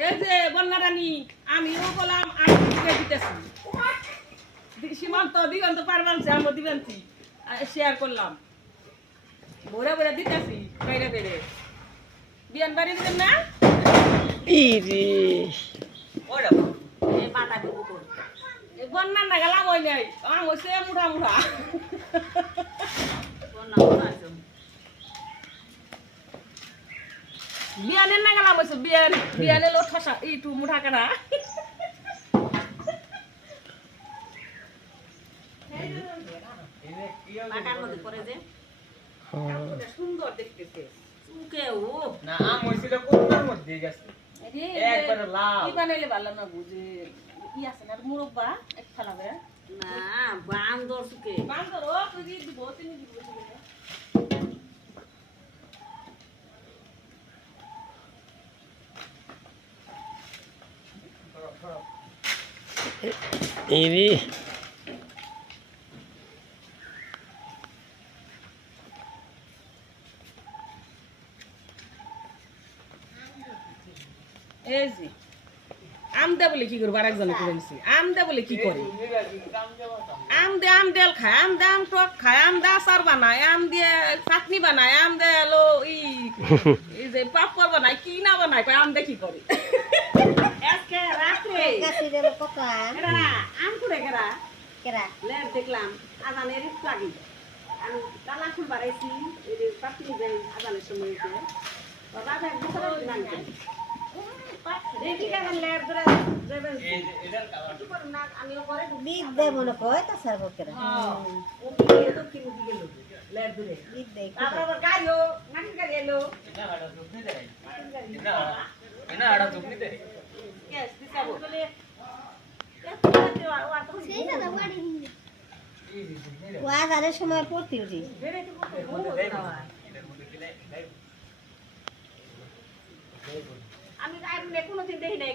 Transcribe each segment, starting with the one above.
এই যে বন্যা রানী আমিও বললাম আমি দিতেছি সীমান্ত দিগন্ত পারবানছে আমি দিবেনছি শেয়ার করলাম ভরে ভরে দিতেছি বাইরে বেড়ে বিয়ান বাড়ি দিবেন না বন্যার না গেলাম ওই নাই আমার হচ্ছে মুঠা মুঠা বিয়ানের না গেলাম হচ্ছে বিয়ান বিয়ানে লো ঠসা এইটু মুঠা কেনা সুন্দর দেখতেছে না আম হইছিল কোনার মধ্যে গেছে একবার লাল কি বানাইলে ভালো না বুঝে ই আছে না মুরব্বা এক থালাবে না বান্দর সুকে বান্দর ও তুই দিব তিনি দিব এরে এই যে আম দে বলে কি করবো আর একজনে করে নিছি আম দে বলে কি করে আম দে আম ডেল খায় আম দে আম টক খায় আম দে আচার বানায় আম দিয়ে চাটনি বানায় আম দে এলো এই যে পাপড় বানায় কি না বানায় কয় আম দে কি করে আজকে রাত্রে কেডা আম কুড়ে কেডা লেট দেখলাম আজানের একটু আগে আমি কালা ফুল বাড়াইছি এই যে পাপড়ি যাই আজানের সময় বাবা এক বছর দেখি কেমন লেট ধরে যাবেন এই যে এটার কালার আমিও করে বিদ দে মনে কয় তা সার বকেরা ও কি মুখি গেল লেট ধরে বিদ দে তারপর আবার গাইও নাকি গাড়ি এলো এটা হাড়া চুপনি দেয় এটা হাড়া চুপনি দেয় গ্যাস দিছাবো বলে ওয়াজারের সময় পড়তে উঠি আমি কোনোদিন দেখি নাই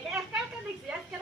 দেখছি আজকে